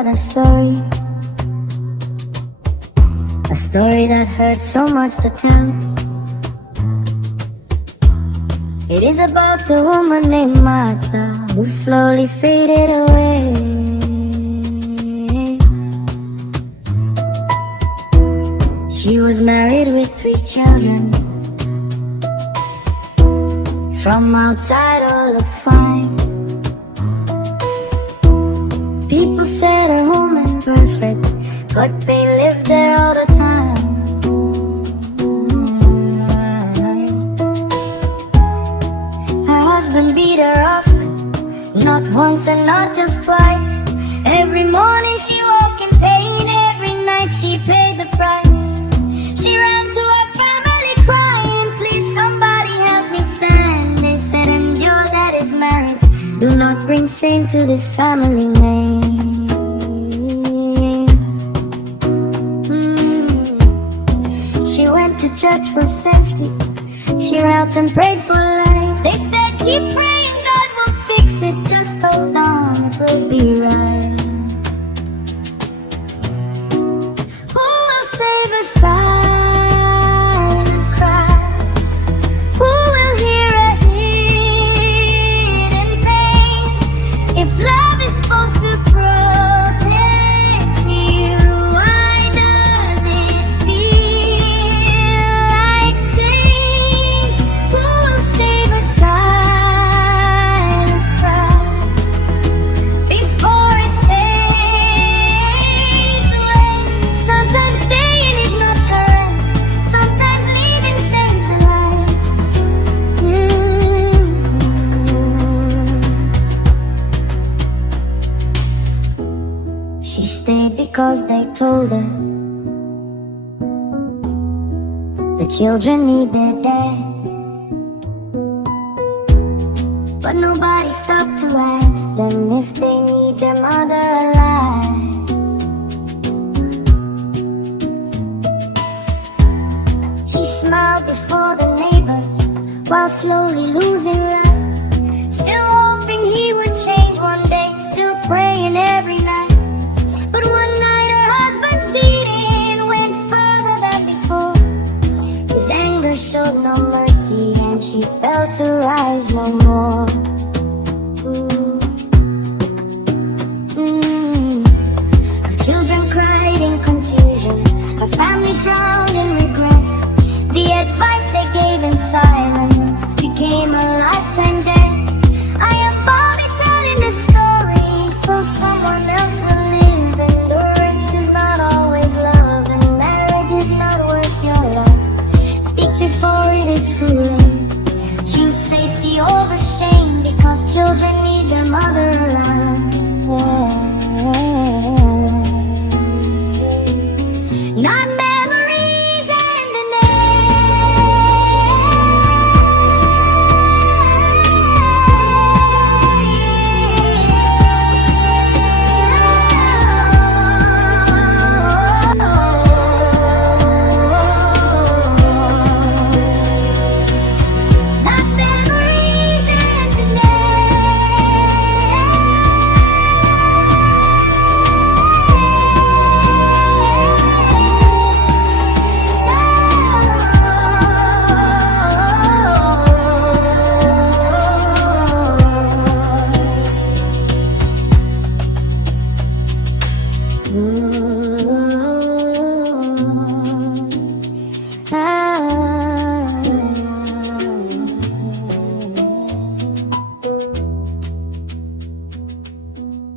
another story, a story that hurts so much to tell. It is about a woman named Martha who slowly faded away. She was married with 3 children. From outside all looked fine. People said her home is perfect, but they lived there all the time. Her husband beat her often, not once and not just twice. Every morning she woke in pain, every night she paid the price. She ran to her family crying, please somebody help me stand. They said, endure, that is marriage. Do not bring shame to this family name. She went to church for safety. She knelt and prayed for light. They said, keep praying, God will fix it. Just hold on, it will be right. Who will save her silent cry? Who will hear her hidden pain? If love is supposed to protect you, why does it feel like chains? Who will save a silent cry before it fades away? Sometimes staying is not correct, sometimes leaving saves a life. She stayed because they told her the children need their dad. But nobody stopped to ask them if they need their mother alive. She smiled before the neighbors while slowly losing light. Still hoping he would change one day, still praying every night. But one night her husband's beating went further than before. His anger showed no mercy and she felt to rise no more. Her children cried in confusion, her family drowned in regret. The advice they gave in silence became a lifetime debt. I am Bobby telling this story so someone else will live. Endurance is not always love, and marriage is not worth your life. Speak before it is too late. Choose safety over shame, because children need their mother alive. Not memories and the not memories and the name.